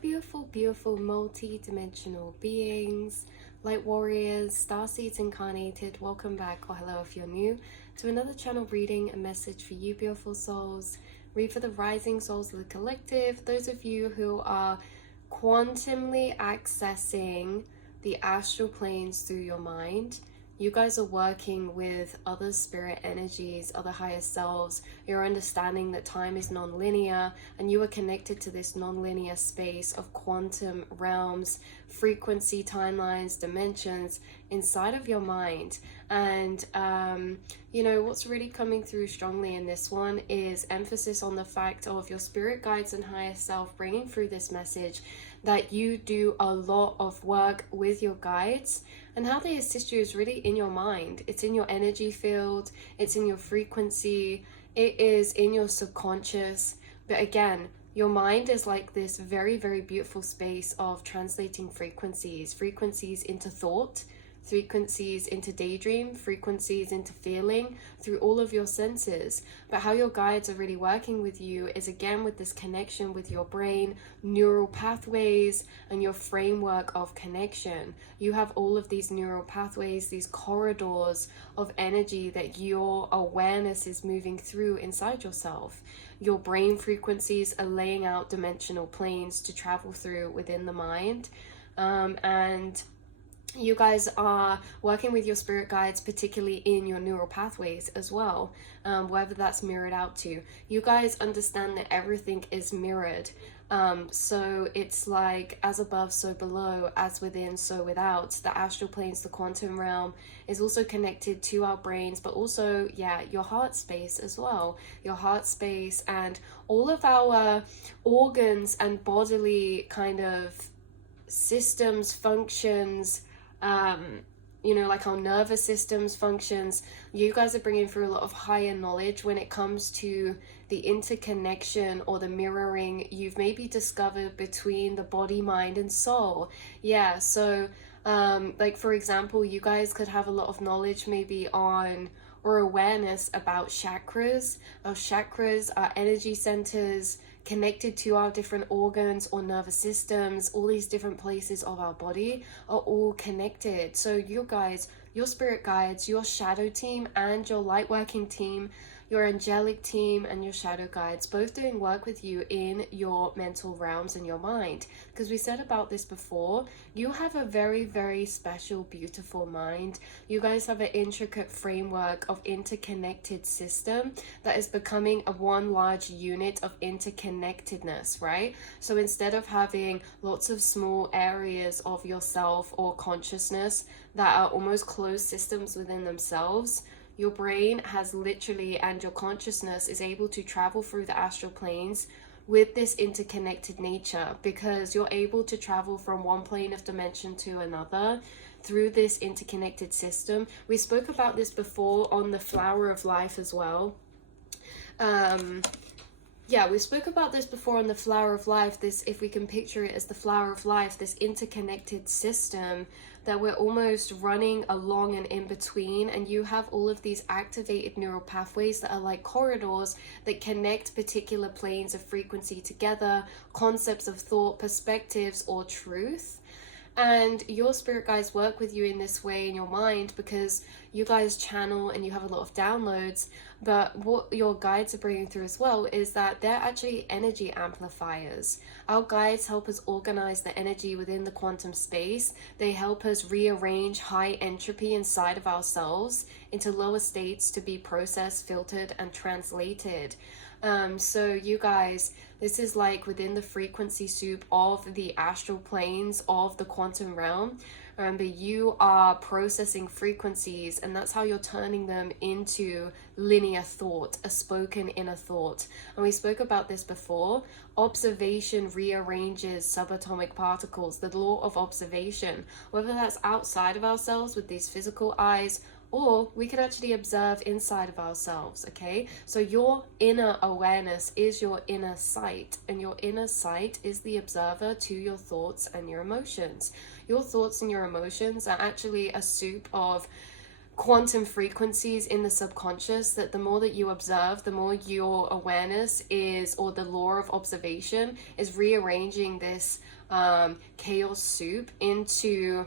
beautiful, beautiful multi-dimensional beings, light warriors, starseeds incarnated. Welcome back, or hello if you're new, to another channel reading, a message for you, beautiful souls. Read for the rising souls of the collective, those of you who are quantumly accessing the astral planes through your mind. You guys are working with other spirit energies, other higher selves. You're understanding that time is non-linear, and you are connected to this non-linear space of quantum realms, frequency, timelines, dimensions inside of your mind. And you know what's really coming through strongly in this one is emphasis on the fact of your spirit guides and higher self bringing through this message that you do a lot of work with your guides, and how they assist you is really in your mind. It's in your energy field, it's in your frequency, it is in your subconscious. But again, your mind is like this very, very beautiful space of translating frequencies into thought, frequencies into daydream, frequencies into feeling through all of your senses. But how your guides are really working with you is again with this connection with your brain, neural pathways, and your framework of connection. You have all of these neural pathways, these corridors of energy that your awareness is moving through inside yourself. Your brain frequencies are laying out dimensional planes to travel through within the mind. And you guys are working with your spirit guides, particularly in your neural pathways as well, wherever that's mirrored out to. You guys understand that everything is mirrored. So it's like as above, so below, as within, so without. The astral planes, the quantum realm, is also connected to our brains, but also, yeah, your heart space as well. Your heart space and all of our organs and bodily kind of systems, functions, you know, like our nervous systems functions. You guys are bringing through a lot of higher knowledge when it comes to the interconnection or the mirroring you've maybe discovered between the body, mind, and soul. Yeah, so like for example, you guys could have a lot of knowledge maybe on or awareness about chakras. Our chakras are energy centers connected to our different organs or nervous systems. All these different places of our body are all connected. So you guys, your spirit guides, your shadow team, and your light working team, your angelic team and your shadow guides, both doing work with you in your mental realms and your mind. Because we said about this before, you have a very, very special, beautiful mind. You guys have an intricate framework of interconnected system that is becoming a one large unit of interconnectedness, right? So instead of having lots of small areas of yourself or consciousness that are almost closed systems within themselves, your brain has literally, and your consciousness is able to travel through the astral planes with this interconnected nature, because you're able to travel from one plane of dimension to another through this interconnected system. We spoke about this before on the flower of life as well. Yeah, we spoke about this before on the flower of life, this, if we can picture it as the flower of life, this interconnected system that we're almost running along and in between, and you have all of these activated neural pathways that are like corridors that connect particular planes of frequency together, concepts of thought, perspectives, or truth. And your spirit guides work with you in this way in your mind because you guys channel and you have a lot of downloads. But what your guides are bringing through as well is that they're actually energy amplifiers. Our guides help us organize the energy within the quantum space. They help us rearrange high entropy inside of ourselves into lower states to be processed, filtered, and translated. So you guys, this is like within the frequency soup of the astral planes of the quantum realm. Remember, you are processing frequencies, and that's how you're turning them into linear thought, a spoken inner thought. And we spoke about this before. Observation rearranges subatomic particles, the law of observation, whether that's outside of ourselves with these physical eyes, or we can actually observe inside of ourselves, okay? So your inner awareness is your inner sight, and your inner sight is the observer to your thoughts and your emotions. Your thoughts and your emotions are actually a soup of quantum frequencies in the subconscious, that the more that you observe, the more your awareness is, or the law of observation is rearranging this chaos soup into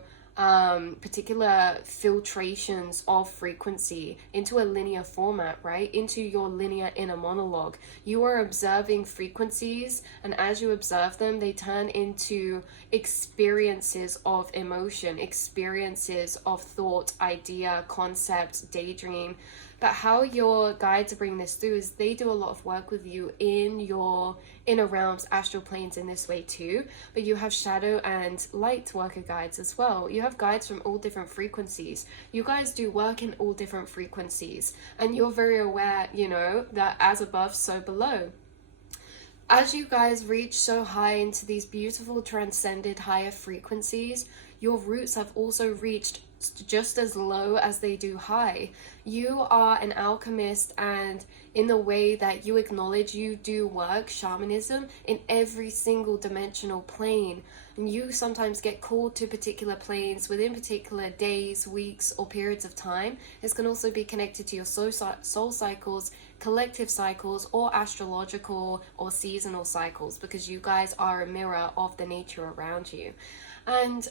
particular filtrations of frequency into a linear format, right? Into your linear inner monologue. You are observing frequencies, and as you observe them, they turn into experiences of emotion, experiences of thought, idea, concept, daydream. But how your guides bring this through is they do a lot of work with you in your inner realms, astral planes in this way too. But you have shadow and light worker guides as well. You have guides from all different frequencies. You guys do work in all different frequencies. And you're very aware, you know, that as above, so below. As you guys reach so high into these beautiful transcended higher frequencies, your roots have also reached just as low as they do high. You are an alchemist, and in the way that you acknowledge you do work, shamanism, in every single dimensional plane. And you sometimes get called to particular planes within particular days, weeks, or periods of time. This can also be connected to your soul cycles, collective cycles, or astrological or seasonal cycles, because you guys are a mirror of the nature around you. And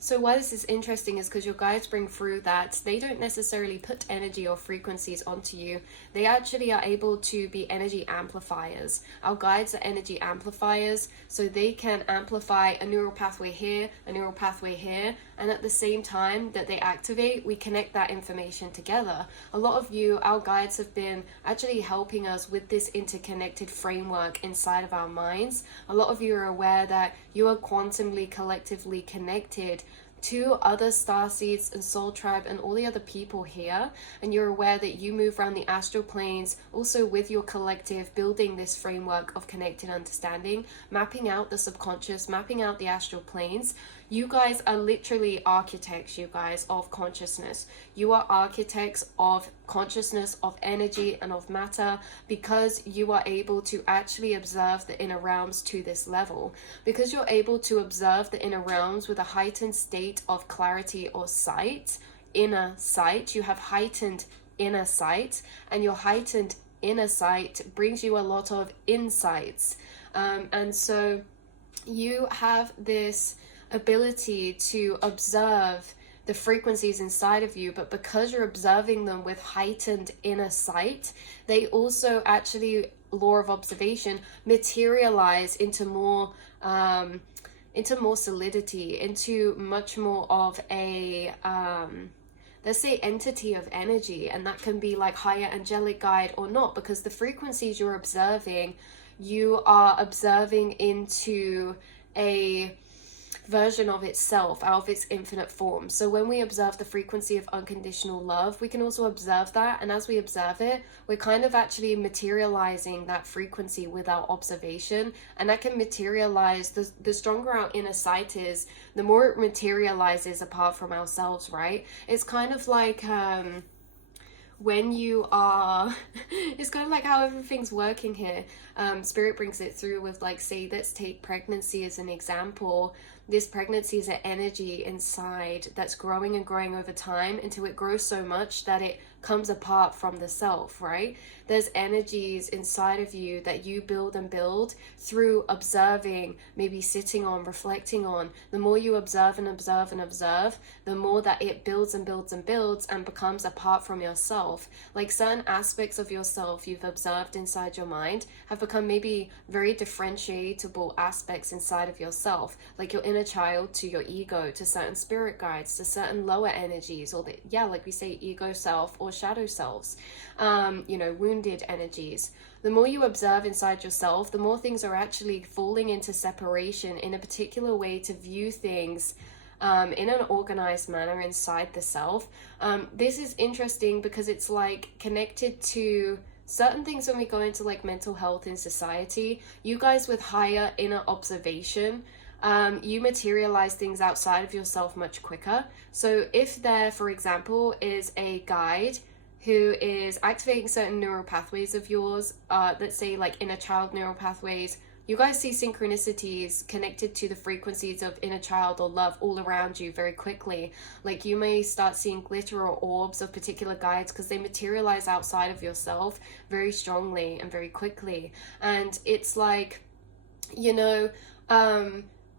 so why this is interesting is because your guides bring through that they don't necessarily put energy or frequencies onto you. They actually are able to be energy amplifiers. Our guides are energy amplifiers, so they can amplify a neural pathway here, a neural pathway here, and at the same time that they activate, we connect that information together. A lot of you, our guides, have been actually helping us with this interconnected framework inside of our minds. A lot of you are aware that you are quantumly, collectively connected to other star seeds and soul tribe and all the other people here, and you're aware that you move around the astral planes also with your collective, building this framework of connected understanding, mapping out the subconscious, mapping out the astral planes. You guys are literally architects, you guys, of consciousness. You are architects of consciousness, of energy, and of matter, because you are able to actually observe the inner realms to this level. Because you're able to observe the inner realms with a heightened state of clarity or sight, inner sight. You have heightened inner sight, and your heightened inner sight brings you a lot of insights. And so you have this ability to observe the frequencies inside of you, but because you're observing them with heightened inner sight, they also actually, law of observation, materialize into more solidity, into much more of a let's say entity of energy. And that can be like higher angelic guide or not, because the frequencies you're observing, you are observing into a version of itself, out of its infinite form. So when we observe the frequency of unconditional love, we can also observe that, and as we observe it, we're kind of actually materializing that frequency with our observation. And that can materialize, the stronger our inner sight is, the more it materializes apart from ourselves, right? It's kind of like when you are it's kind of like how everything's working here. Spirit brings it through with, like, say, let's take pregnancy as an example. This pregnancy is an energy inside that's growing and growing over time until it grows so much that it comes apart from the self, right? There's energies inside of you that you build and build through observing, maybe sitting on, reflecting on. The more you observe and observe and observe, the more that it builds and builds and builds and becomes apart from yourself. Like certain aspects of yourself you've observed inside your mind have become maybe very differentiatable aspects inside of yourself, like your inner child to your ego, to certain spirit guides, to certain lower energies, or like we say, ego self or shadow selves, wounded energies. The more you observe inside yourself, the more things are actually falling into separation in a particular way to view things in an organized manner inside the self. This is interesting because it's like connected to certain things when we go into like mental health in society. You guys with higher inner observation, you materialize things outside of yourself much quicker. So if there, for example, is a guide who is activating certain neural pathways of yours, let's say like inner child neural pathways, you guys see synchronicities connected to the frequencies of inner child or love all around you very quickly. Like you may start seeing glitter or orbs of particular guides because they materialize outside of yourself very strongly and very quickly. And it's like, you know,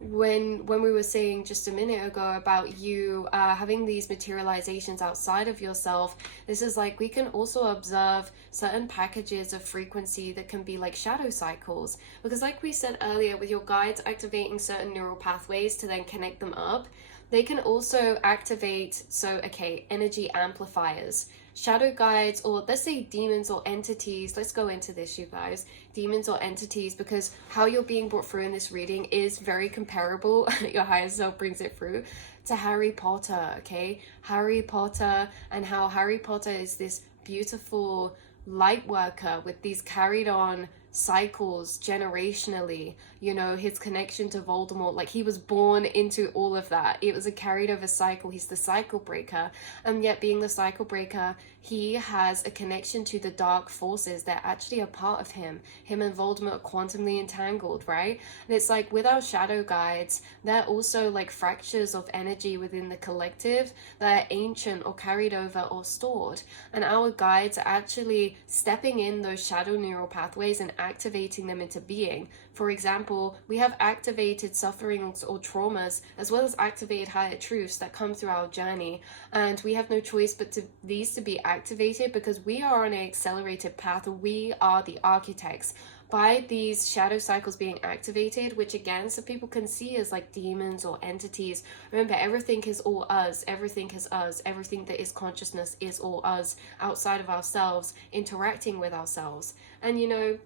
when we were saying just a minute ago about you having these materializations outside of yourself, this is like we can also observe certain packages of frequency that can be like shadow cycles, because like we said earlier, with your guides activating certain neural pathways to then connect them up, they can also activate, so okay, energy amplifiers. Shadow guides, or let's say demons or entities, let's go into this, you guys, demons or entities, because how you're being brought through in this reading is very comparable, your higher self brings it through, to Harry Potter, okay? Harry Potter, and how Harry Potter is this beautiful light worker with these carried on cycles generationally, you know, his connection to Voldemort, like he was born into all of that. It was a carried over cycle. He's the cycle breaker, and yet being the cycle breaker, he has a connection to the dark forces that actually are part of him. Him and Voldemort are quantumly entangled, right? And it's like with our shadow guides, they're also like fractures of energy within the collective that are ancient or carried over or stored, and our guides are actually stepping in those shadow neural pathways and activating them into being. For example, we have activated sufferings or traumas, as well as activated higher truths that come through our journey, and we have no choice but to these to be activated, because we are on an accelerated path. We are the architects by these shadow cycles being activated, which again, some people can see as like demons or entities. Remember, everything is all us, everything is us, everything that is consciousness is all us, outside of ourselves, interacting with ourselves. And you know,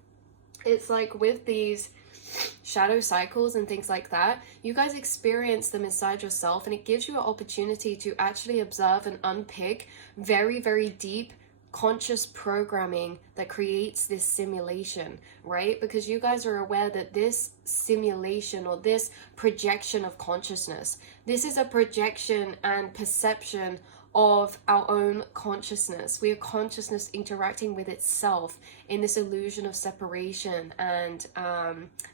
it's like with these shadow cycles and things like that, you guys experience them inside yourself, and it gives you an opportunity to actually observe and unpick very, very deep conscious programming that creates this simulation, right? Because you guys are aware that this simulation or this projection of consciousness, this is a projection and perception of our own consciousness. We are consciousness interacting with itself in this illusion of separation and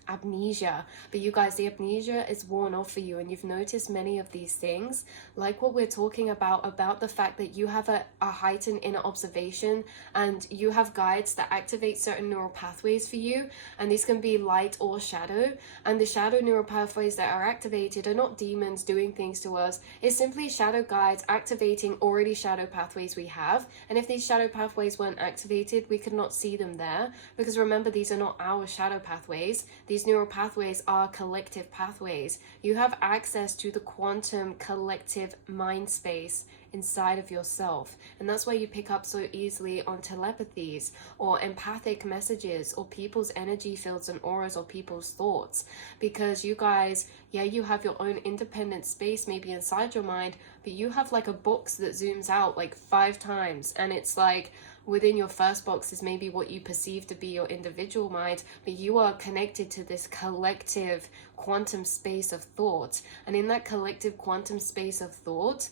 amnesia. But you guys, the amnesia is worn off for you, and you've noticed many of these things, like what we're talking about the fact that you have a heightened inner observation, and you have guides that activate certain neural pathways for you, and these can be light or shadow. And the shadow neural pathways that are activated are not demons doing things to us. It's simply shadow guides activating already shadow pathways we have. And if these shadow pathways weren't activated, we could not see them there, because remember, these are not our shadow pathways. These neural pathways are collective pathways. You have access to the quantum collective mind space inside of yourself, and that's why you pick up so easily on telepathies or empathic messages or people's energy fields and auras or people's thoughts, because you guys, yeah, you have your own independent space maybe inside your mind, but you have like a box that zooms out like 5 times, and it's like within your first box is maybe what you perceive to be your individual mind, but you are connected to this collective quantum space of thought. And in that collective quantum space of thought,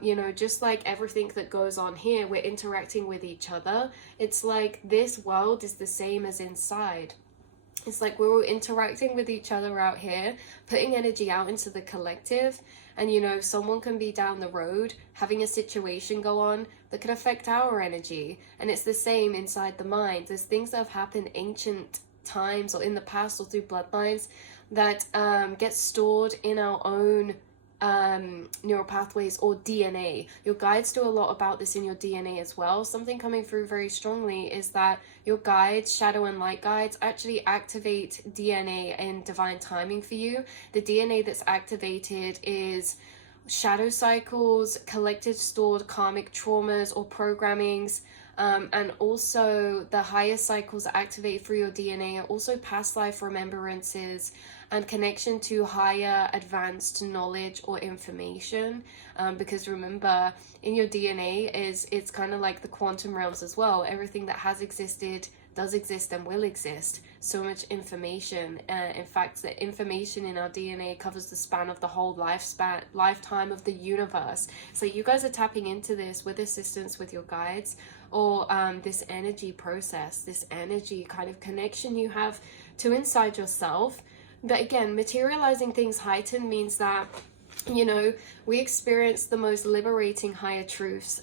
you know, just like everything that goes on here, we're interacting with each other. It's like this world is the same as inside. It's like we're all interacting with each other out here, putting energy out into the collective. And you know, someone can be down the road having a situation go on that can affect our energy, and it's the same inside the mind. There's things that have happened ancient times or in the past or through bloodlines that get stored in our own neural pathways or DNA. Your guides do a lot about this in your DNA as well. Something coming through very strongly is that your guides, shadow and light guides, actually activate DNA in divine timing for you. The DNA that's activated is shadow cycles, collected stored karmic traumas or programmings, and also the higher cycles that activate through your DNA are also past life remembrances and connection to higher advanced knowledge or information, because remember, in your DNA it's kind of like the quantum realms as well. Everything that has existed, does exist, and will exist. So much information. In fact, the information in our DNA covers the span of the whole lifetime of the universe. So you guys are tapping into this with assistance with your guides, or this energy process, this energy kind of connection you have to inside yourself. But again, materializing things heightened means that, you know, we experience the most liberating higher truths,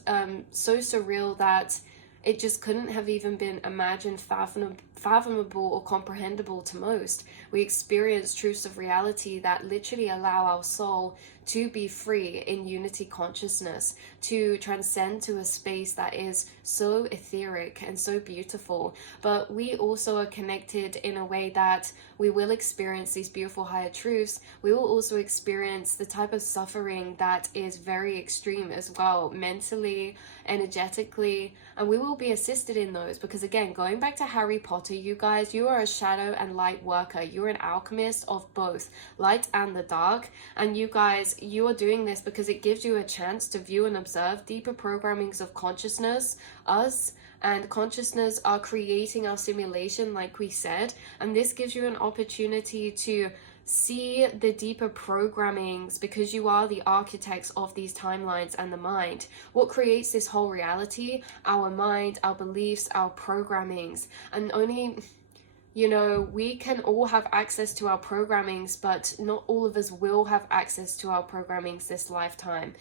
so surreal that it just couldn't have even been imagined, fathomable or comprehensible to most. We experience truths of reality that literally allow our soul to be free in unity consciousness, to transcend to a space that is so etheric and so beautiful. But we also are connected in a way that we will experience these beautiful higher truths. We will also experience the type of suffering that is very extreme as well, mentally, energetically, and we will be assisted in those, because again, going back to Harry Potter, you guys, you are a shadow and light worker. You're an alchemist of both light and the dark, and you guys, you are doing this because it gives you a chance to view and observe deeper programmings of consciousness, us, and consciousness are creating our simulation, like we said, and this gives you an opportunity to see the deeper programmings, because you are the architects of these timelines and the mind. What creates this whole reality? Our mind, our beliefs, our programmings. And only, you know, we can all have access to our programmings, but not all of us will have access to our programmings this lifetime.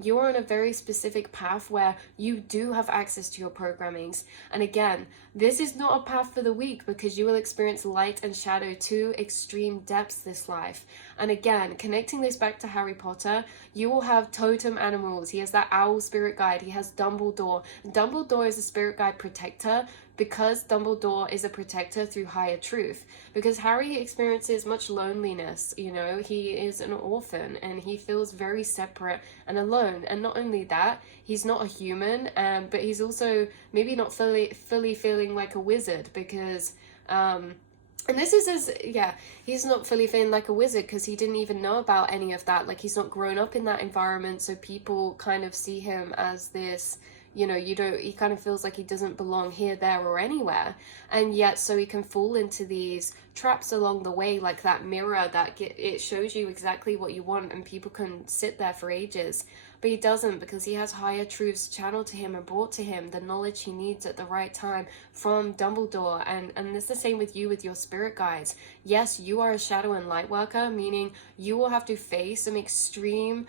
You're on a very specific path where you do have access to your programmings. And again, this is not a path for the weak, because you will experience light and shadow to extreme depths this life. And again, connecting this back to Harry Potter, you will have totem animals. He has that owl spirit guide. He has Dumbledore. Dumbledore is a spirit guide protector, because Dumbledore is a protector through higher truth. Because Harry experiences much loneliness, you know, he is an orphan and he feels very separate and alone. And not only that, he's not a human, but he's also maybe not fully feeling like a wizard, because and this is he's not fully feeling like a wizard because he didn't even know about any of that. Like, he's not grown up in that environment, so people kind of see him as this, you know, he kind of feels like he doesn't belong here, there, or anywhere. And yet, so he can fall into these traps along the way, like that mirror that it shows you exactly what you want, and people can sit there for ages. But he doesn't, because he has higher truths channeled to him and brought to him, the knowledge he needs at the right time from Dumbledore. And it's the same with you, with your spirit guides. Yes, you are a shadow and light worker, meaning you will have to face some extremely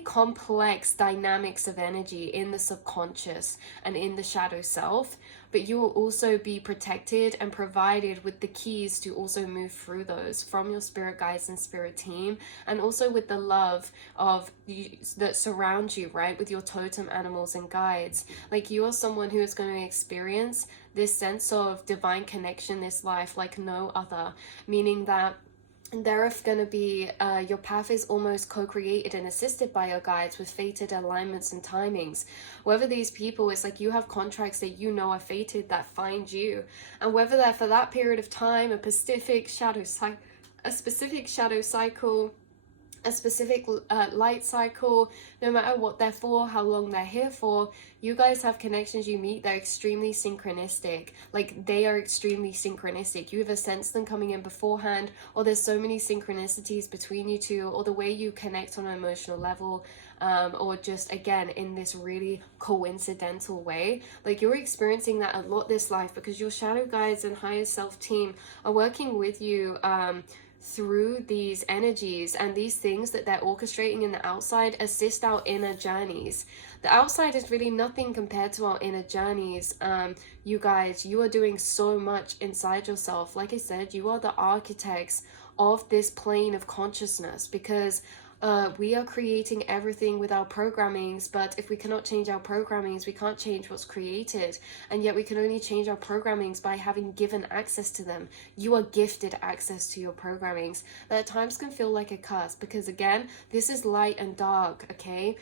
complex dynamics of energy in the subconscious and in the shadow self, but you will also be protected and provided with the keys to also move through those from your spirit guides and spirit team, and also with the love of you that surrounds you, right, with your totem animals and guides. Like, you are someone who is going to experience this sense of divine connection this life like no other, meaning that there are going to be, your path is almost co-created and assisted by your guides with fated alignments and timings. Whether these people, it's like you have contracts that you know are fated that find you, and whether they're for that period of time, a specific shadow cycle, a specific light cycle, no matter what they're for, how long they're here for, you guys have connections you meet. They're extremely synchronistic. Like, they are extremely synchronistic. You either sense them coming in beforehand, or there's so many synchronicities between you two, or the way you connect on an emotional level, or just, again, in this really coincidental way. Like, you're experiencing that a lot this life, because your shadow guides and higher self team are working with you through these energies, and these things that they're orchestrating in the outside assist our inner journeys. The outside is really nothing compared to our inner journeys. You guys, you are doing so much inside yourself. Like I said, you are the architects of this plane of consciousness, because we are creating everything with our programmings, but if we cannot change our programmings, we can't change what's created. And yet we can only change our programmings by having given access to them. You are gifted access to your programmings. That at times can feel like a curse, because again, this is light and dark, okay?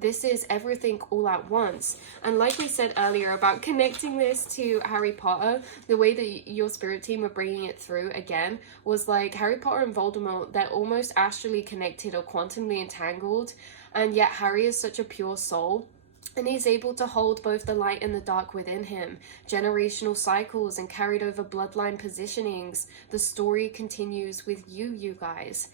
This is everything all at once. And like we said earlier about connecting this to Harry Potter, the way that your spirit team were bringing it through again was like Harry Potter and Voldemort, they're almost astrally connected or quantumly entangled, and yet Harry is such a pure soul, and he's able to hold both the light and the dark within him. Generational cycles and carried over bloodline positionings. The story continues with you guys.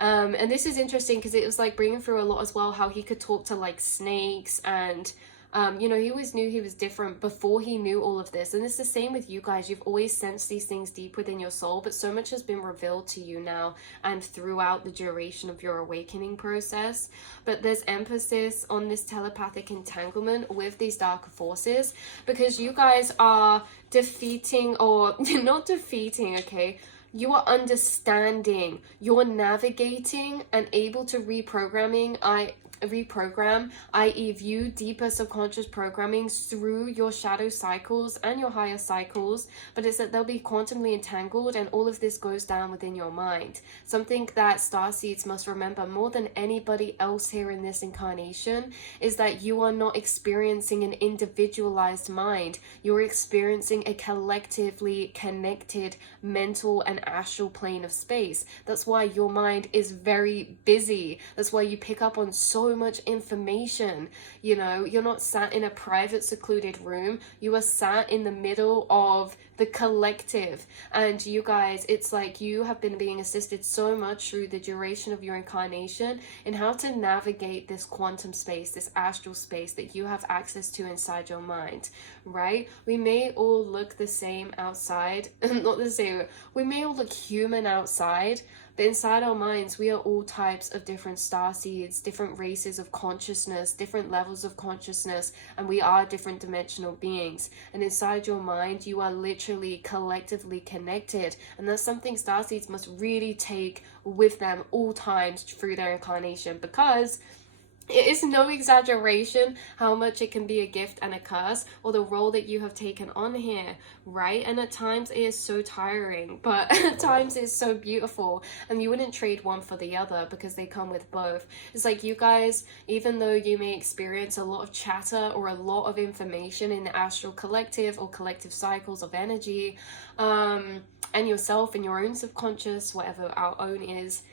And this is interesting because it was like bringing through a lot as well, how he could talk to like snakes and You know, he always knew he was different before he knew all of this. And it's the same with you guys. You've always sensed these things deep within your soul, but so much has been revealed to you now and throughout the duration of your awakening process. But there's emphasis on this telepathic entanglement with these darker forces, because you guys are defeating, or not defeating, okay? You are understanding, you're navigating and able to reprogram, i.e. view deeper subconscious programmings through your shadow cycles and your higher cycles, but it's that they'll be quantumly entangled, and all of this goes down within your mind. Something that starseeds must remember more than anybody else here in this incarnation is that you are not experiencing an individualized mind. You're experiencing a collectively connected mental and astral plane of space. That's why your mind is very busy. That's why you pick up on so much information. You know, you're not sat in a private secluded room, you are sat in the middle of the collective. And you guys, it's like you have been being assisted so much through the duration of your incarnation in how to navigate this quantum space, this astral space that you have access to inside your mind, right? We may all look the same outside, not the same, we may all look human outside, but inside our minds, we are all types of different starseeds, different races of consciousness, different levels of consciousness, and we are different dimensional beings. And inside your mind, you are literally collectively connected. And that's something starseeds must really take with them all times through their incarnation, because it is no exaggeration how much it can be a gift and a curse, or the role that you have taken on here, right? And at times it is so tiring, but at times it's so beautiful, and you wouldn't trade one for the other because they come with both. It's like you guys, even though you may experience a lot of chatter or a lot of information in the astral collective or collective cycles of energy, and yourself and your own subconscious, whatever our own is,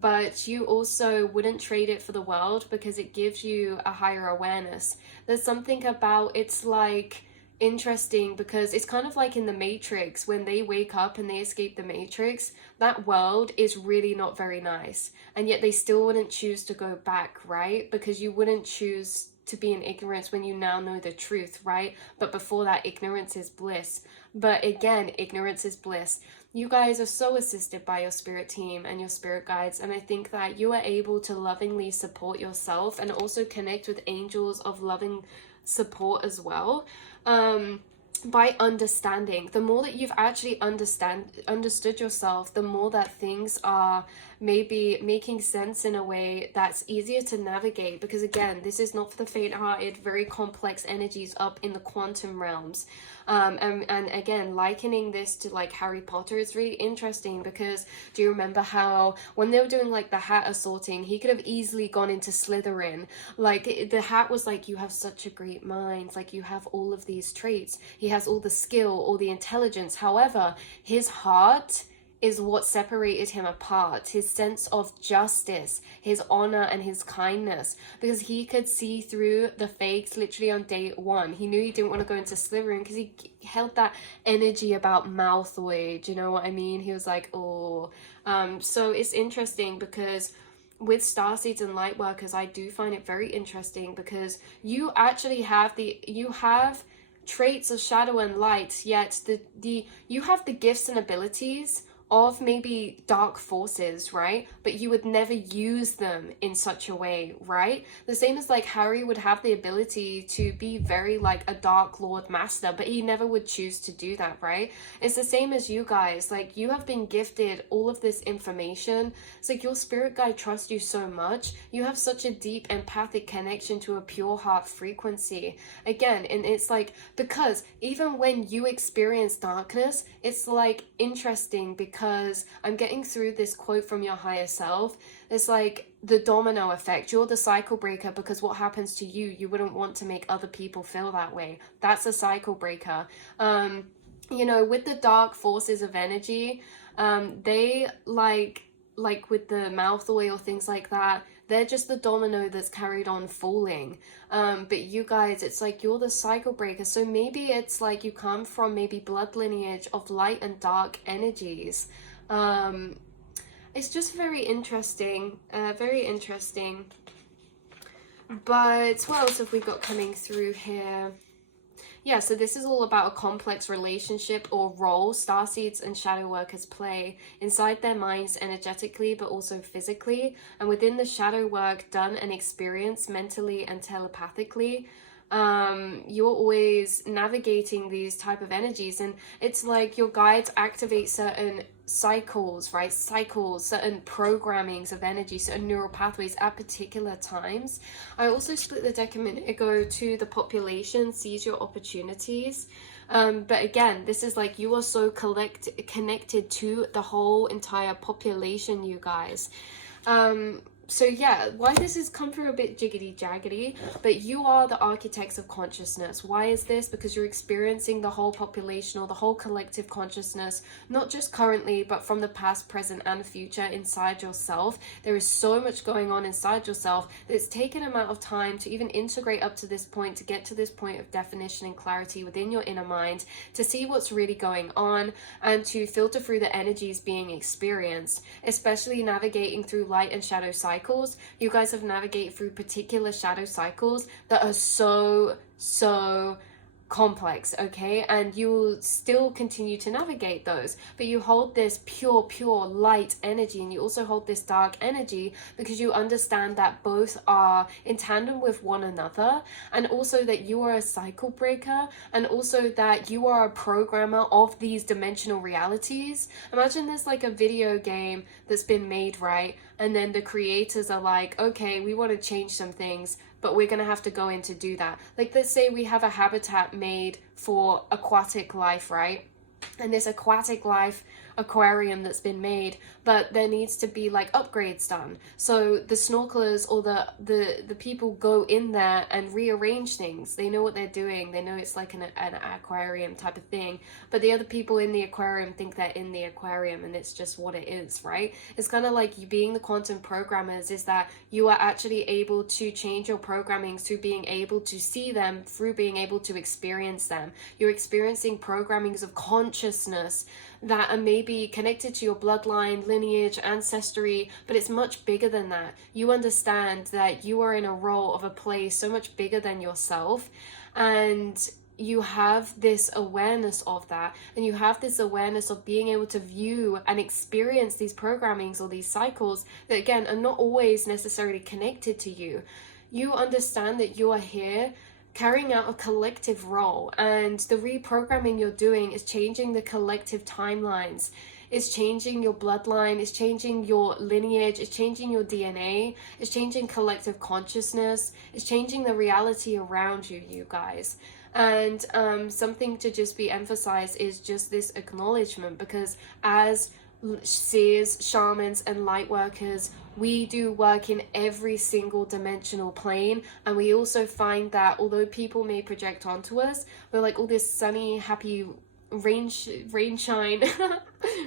but you also wouldn't trade it for the world because it gives you a higher awareness. There's something about, it's like interesting because it's kind of like in the Matrix, when they wake up and they escape the Matrix, that world is really not very nice, and yet they still wouldn't choose to go back, right? Because you wouldn't choose to be in ignorance when you now know the truth, right? But before that, ignorance is bliss. But again, ignorance is bliss. You guys are so assisted by your spirit team and your spirit guides, and I think that you are able to lovingly support yourself and also connect with angels of loving support as well, by understanding. The more that you've actually understood yourself, the more that things are maybe making sense in a way that's easier to navigate, because again, this is not for the faint-hearted, very complex energies up in the quantum realms. And again, likening this to like Harry Potter is really interesting, because do you remember how when they were doing like the hat assorting, he could have easily gone into Slytherin. Like the hat was like, you have such a great mind, like you have all of these traits, he has all the skill, all the intelligence. However, his heart is what separated him apart. His sense of justice, his honor, and his kindness, because he could see through the fakes literally on day one. He knew he didn't want to go into Slytherin because he held that energy about Malfoy. Do you know what I mean? He was like, oh. So it's interesting because with starseeds and light workers, I do find it very interesting because you actually have traits of shadow and light, yet you have the gifts and abilities of maybe dark forces, right? But you would never use them in such a way, right? The same as like Harry would have the ability to be very like a dark lord master, but he never would choose to do that, right? It's the same as you guys. Like you have been gifted all of this information. It's like your spirit guide trusts you so much. You have such a deep empathic connection to a pure heart frequency. Again, and it's like, because even when you experience darkness, it's like interesting because I'm getting through this quote from your higher self. It's like the domino effect. You're the cycle breaker, because what happens to you, you wouldn't want to make other people feel that way. That's a cycle breaker. You know, with the dark forces of energy, they like with the Malfoy or things like that, they're just the domino that's carried on falling. But you guys, it's like you're the cycle breaker. So maybe it's like you come from maybe blood lineage of light and dark energies. It's just very interesting. But what else have we got coming through here? Yeah, so this is all about a complex relationship or role starseeds and shadow workers play inside their minds energetically, but also physically. And within the shadow work done and experienced mentally and telepathically, you're always navigating these type of energies, and it's like your guides activate certain cycles, right? Cycles, certain programmings of energy, certain neural pathways at particular times. I also split the deck a minute ago to the population seize your opportunities. But again, this is like you are so connected to the whole entire population, you guys. So yeah, why this has come through a bit jiggity jaggedy, but you are the architects of consciousness. Why is this? Because you're experiencing the whole population or the whole collective consciousness, not just currently, but from the past, present, and future inside yourself. There is so much going on inside yourself that it's taken an amount of time to even integrate up to this point, to get to this point of definition and clarity within your inner mind, to see what's really going on, and to filter through the energies being experienced, especially navigating through light and shadow cycles. You guys have navigated through particular shadow cycles that are so complex, okay? And you will still continue to navigate those, but you hold this pure light energy, and you also hold this dark energy because you understand that both are in tandem with one another, and also that you are a cycle breaker, and also that you are a programmer of these dimensional realities. Imagine there's like a video game that's been made, right? And then the creators are like, okay, we want to change some things, but we're going to have to go in to do that. Like, let's say we have a habitat made for aquatic life, right? And this aquatic life aquarium that's been made, but there needs to be like upgrades done. So the snorkelers or the people go in there and rearrange things. They know what they're doing. They know it's like an aquarium type of thing, but the other people in the aquarium think they're in the aquarium, and it's just what it is, right? It's kind of like you being the quantum programmers, is that you are actually able to change your programming through being able to see them, through being able to experience them. You're experiencing programmings of consciousness that are maybe connected to your bloodline, lineage, ancestry, but it's much bigger than that. You understand that you are in a role of a place so much bigger than yourself, and you have this awareness of that, and you have this awareness of being able to view and experience these programmings or these cycles that, again, are not always necessarily connected to you. You understand that you are here carrying out a collective role, and the reprogramming you're doing is changing the collective timelines. It's changing your bloodline, it's changing your lineage, it's changing your DNA, it's changing collective consciousness, it's changing the reality around you, you guys. And something to just be emphasized is just this acknowledgement, because as seers, shamans, and light workers, we do work in every single dimensional plane, and we also find that although people may project onto us, we're like all this sunny, happy rainshine,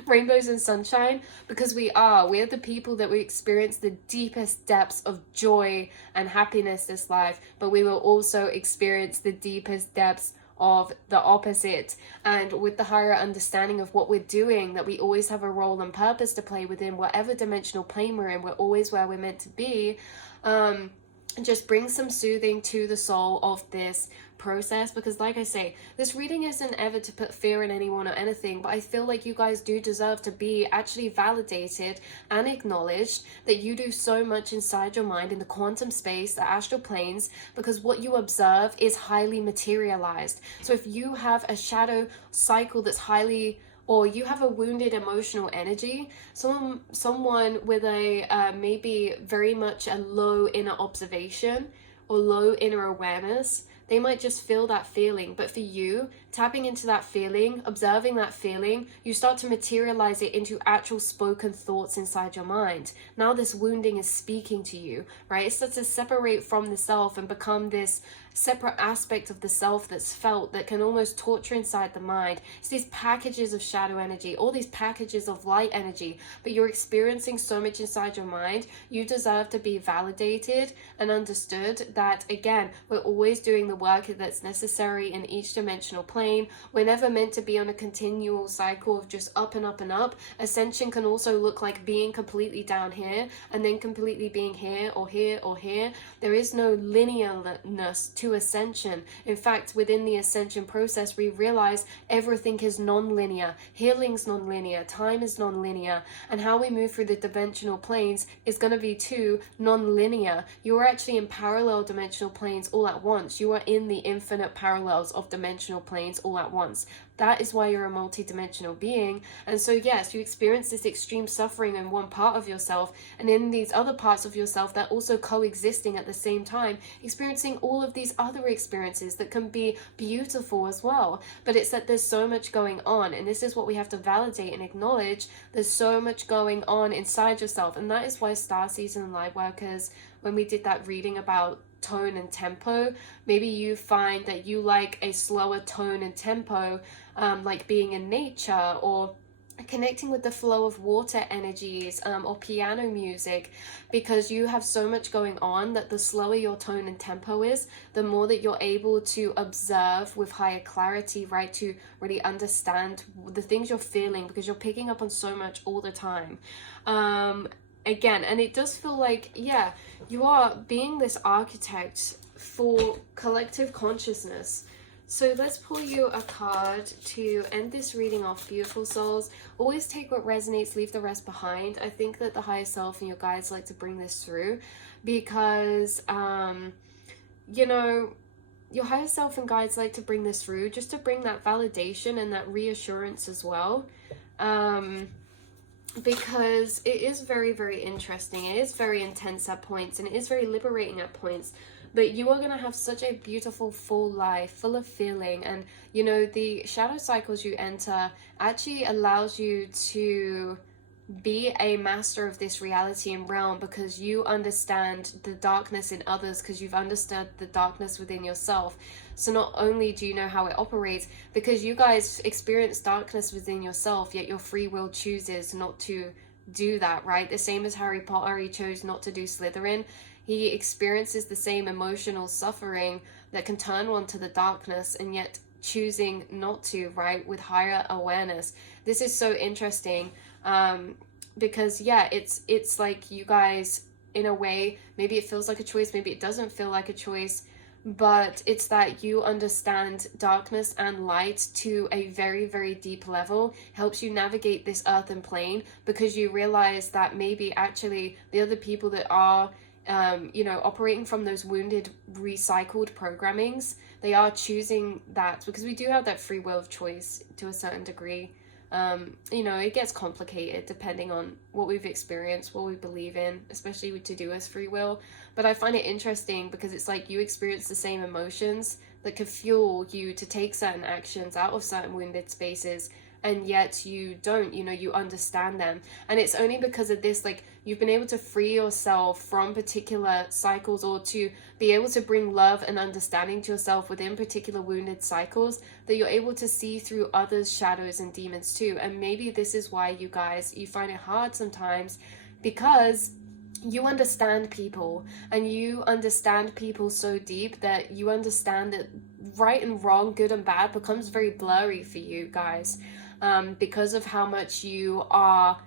rainbows and sunshine, because we're the people that we experience the deepest depths of joy and happiness this life, but we will also experience the deepest depths of the opposite. And with the higher understanding of what we're doing, that we always have a role and purpose to play within whatever dimensional plane we're in, we're always where we're meant to be, just bring some soothing to the soul of this process. Because like I say, this reading isn't ever to put fear in anyone or anything, but I feel like you guys do deserve to be actually validated and acknowledged that you do so much inside your mind in the quantum space, the astral planes, because what you observe is highly materialized. So if you have a shadow cycle that's highly, or you have a wounded emotional energy, someone with a maybe very much a low inner observation or low inner awareness, they might just feel that feeling. But for you, tapping into that feeling, observing that feeling, you start to materialize it into actual spoken thoughts inside your mind. Now this wounding is speaking to you, right? It starts to separate from the self and become this separate aspect of the self that's felt, that can almost torture inside the mind. It's these packages of shadow energy, all these packages of light energy, but you're experiencing so much inside your mind. You deserve to be validated and understood that, again, we're always doing the work that's necessary in each dimensional plane. plane. We're never meant to be on a continual cycle of just up and up and up. Ascension can also look like being completely down here and then completely being here or here or here. There is no linearness to ascension. In fact, within the ascension process, we realize everything is non-linear. Healing's non-linear, time is non-linear, and how we move through the dimensional planes is going to be too non-linear. You are actually in parallel dimensional planes all at once. You are in the infinite parallels of dimensional planes all at once. That is why you're a multidimensional being. And so yes, you experience this extreme suffering in one part of yourself, and in these other parts of yourself that also coexisting at the same time, experiencing all of these other experiences that can be beautiful as well. But it's that there's so much going on, and this is what we have to validate and acknowledge. There's so much going on inside yourself, and that is why starseeds and light workers, when we did that reading about tone and tempo, maybe you find that you like a slower tone and tempo, like being in nature or connecting with the flow of water energies, or piano music, because you have so much going on that the slower your tone and tempo is, the more that you're able to observe with higher clarity, right, to really understand the things you're feeling, because you're picking up on so much all the time. Again, and it does feel like, yeah, you are being this architect for collective consciousness. So let's pull you a card to end this reading off, beautiful souls. Always take what resonates, leave the rest behind. I think that the higher self and your guides like to bring this through because, you know, your higher self and guides like to bring this through just to bring that validation and that reassurance as well. Because it is very, very interesting. It is very intense at points, and it is very liberating at points. But you are going to have such a beautiful, full life, full of feeling. And, you know, the shadow cycles you enter actually allows you to be a master of this reality and realm, because you understand the darkness in others, because you've understood the darkness within yourself. So not only do you know how it operates, because you guys experience darkness within yourself, yet your free will chooses not to do that, right? The same as Harry Potter, he chose not to do Slytherin. He experiences the same emotional suffering that can turn one to the darkness, and yet choosing not to, right, with higher awareness. This is so interesting, because yeah, it's like you guys, in a way, maybe it feels like a choice, maybe it doesn't feel like a choice, but it's that you understand darkness and light to a very, very deep level, helps you navigate this earthen plane, because you realize that maybe actually the other people that are you know, operating from those wounded, recycled programmings, they are choosing that, because we do have that free will of choice to a certain degree. You know, it gets complicated depending on what we've experienced, what we believe in, especially to do as free will. But I find it interesting because it's like you experience the same emotions that could fuel you to take certain actions out of certain wounded spaces, and yet you don't, you know, you understand them. And it's only because of this, like, you've been able to free yourself from particular cycles, or to be able to bring love and understanding to yourself within particular wounded cycles, that you're able to see through others' shadows and demons too. And maybe this is why you guys, you find it hard sometimes, because you understand people, and you understand people so deep that you understand that right and wrong, good and bad, becomes very blurry for you guys, because of how much you are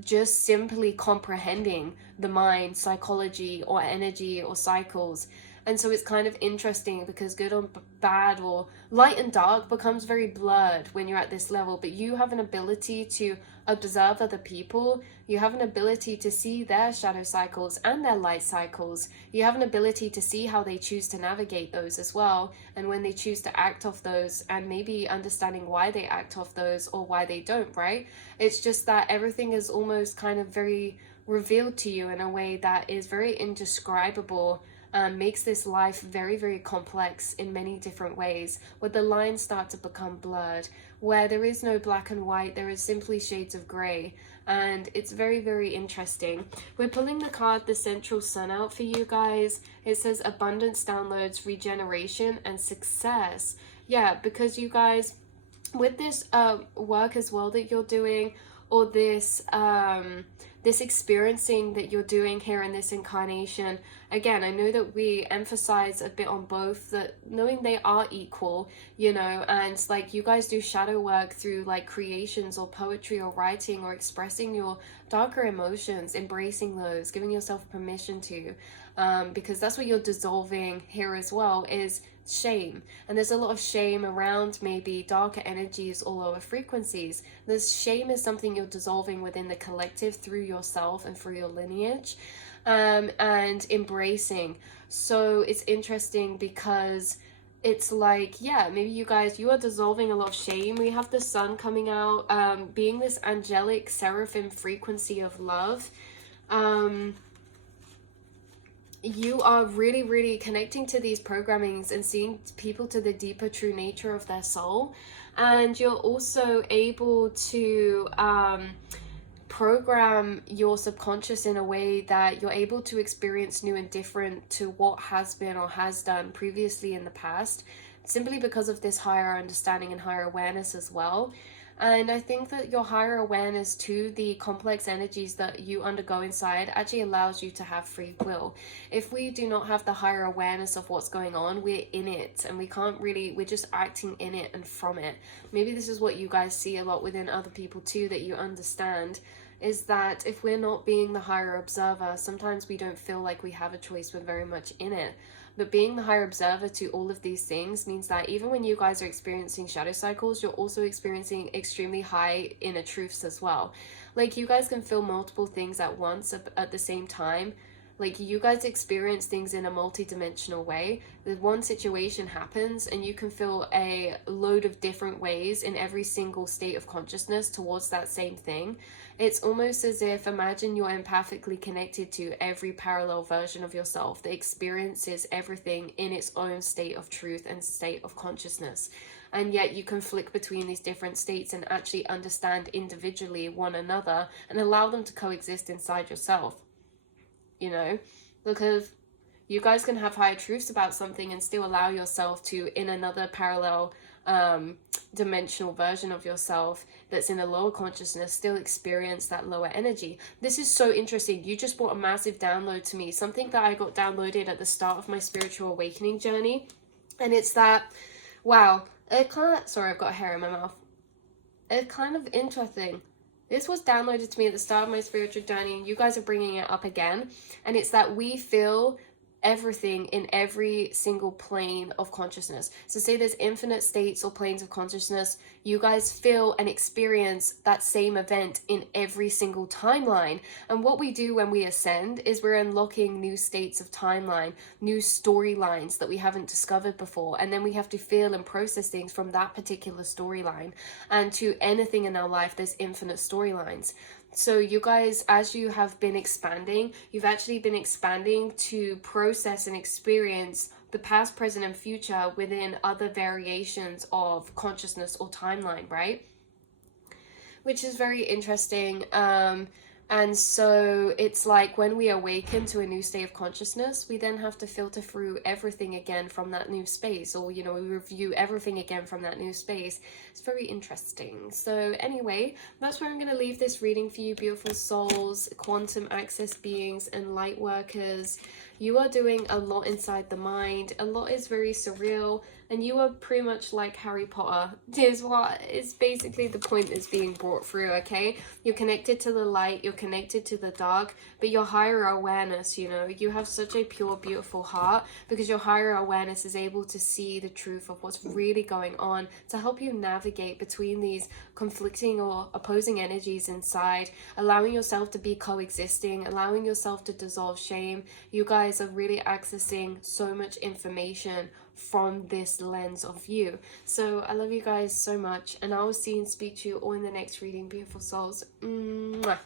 just simply comprehending the mind, psychology, or energy, or cycles. And so it's kind of interesting, because good or bad, or light and dark, becomes very blurred when you're at this level. But you have an ability to observe other people. You have an ability to see their shadow cycles and their light cycles. You have an ability to see how they choose to navigate those as well, and when they choose to act off those, and maybe understanding why they act off those or why they don't, right? It's just that everything is almost kind of very revealed to you in a way that is very indescribable. Makes this life very, very complex in many different ways, where the lines start to become blurred, where there is no black and white, there is simply shades of grey. And it's very, very interesting. We're pulling the card, the Central Sun, out for you guys. It says abundance, downloads, regeneration, and success. Yeah, because you guys, with this work as well that you're doing, or this this experiencing that you're doing here in this incarnation. Again, I know that we emphasize a bit on both, that knowing they are equal, you know, and like you guys do shadow work through like creations or poetry or writing or expressing your darker emotions, embracing those, giving yourself permission to, because that's what you're dissolving here as well, is shame. And there's a lot of shame around maybe darker energies or lower frequencies. This shame is something you're dissolving within the collective through yourself and through your lineage, and embracing. So it's interesting because it's like, yeah, maybe you are dissolving a lot of shame. We have the sun coming out, being this angelic seraphim frequency of love. You are really, really connecting to these programmings and seeing people to the deeper true nature of their soul. And you're also able to program your subconscious in a way that you're able to experience new and different to what has been or has done previously in the past, simply because of this higher understanding and higher awareness as well. And I think that your higher awareness to the complex energies that you undergo inside actually allows you to have free will. If we do not have the higher awareness of what's going on, we're in it and we're just acting in it and from it. Maybe this is what you guys see a lot within other people too, that you understand, is that if we're not being the higher observer, sometimes we don't feel like we have a choice, we're very much in it. But being the higher observer to all of these things means that even when you guys are experiencing shadow cycles, you're also experiencing extremely high inner truths as well. Like you guys can feel multiple things at once at the same time. Like you guys experience things in a multi-dimensional way. The one situation happens and you can feel a load of different ways in every single state of consciousness towards that same thing. It's almost as if, imagine you're empathically connected to every parallel version of yourself that experiences everything in its own state of truth and state of consciousness. And yet you can flick between these different states and actually understand individually one another and allow them to coexist inside yourself. You know, because you guys can have higher truths about something and still allow yourself to, in another parallel dimensional version of yourself that's in a lower consciousness, still experience that lower energy. This is so interesting. You just brought a massive download to me, something that I got downloaded at the start of my spiritual awakening journey. And it's that, wow, sorry, I've got a hair in my mouth. It's kind of interesting. This was downloaded to me at the start of my spiritual journey, and you guys are bringing it up again. And it's that we feel everything in every single plane of consciousness. So say there's infinite states or planes of consciousness, you guys feel and experience that same event in every single timeline. And what we do when we ascend is we're unlocking new states of timeline, new storylines that we haven't discovered before, and then we have to feel and process things from that particular storyline. And to anything in our life, there's infinite storylines. So you guys, as you have been expanding, you've actually been expanding to process and experience the past, present, and future within other variations of consciousness or timeline, right? Which is very interesting. And so it's like when we awaken to a new state of consciousness, we then have to filter through everything again from that new space, or, you know, we review everything again from that new space. It's very interesting. So anyway, that's where I'm going to leave this reading for you, beautiful souls, quantum access beings, and light workers. You are doing a lot inside the mind. A lot is very surreal. And you are pretty much like Harry Potter, is what is basically the point that's being brought through, okay? You're connected to the light, you're connected to the dark, but your higher awareness, you know, you have such a pure, beautiful heart because your higher awareness is able to see the truth of what's really going on to help you navigate between these conflicting or opposing energies inside, allowing yourself to be coexisting, allowing yourself to dissolve shame. You guys are really accessing so much information from this lens of view. So I love you guys so much, and I will see and speak to you all in the next reading, beautiful souls. Mwah.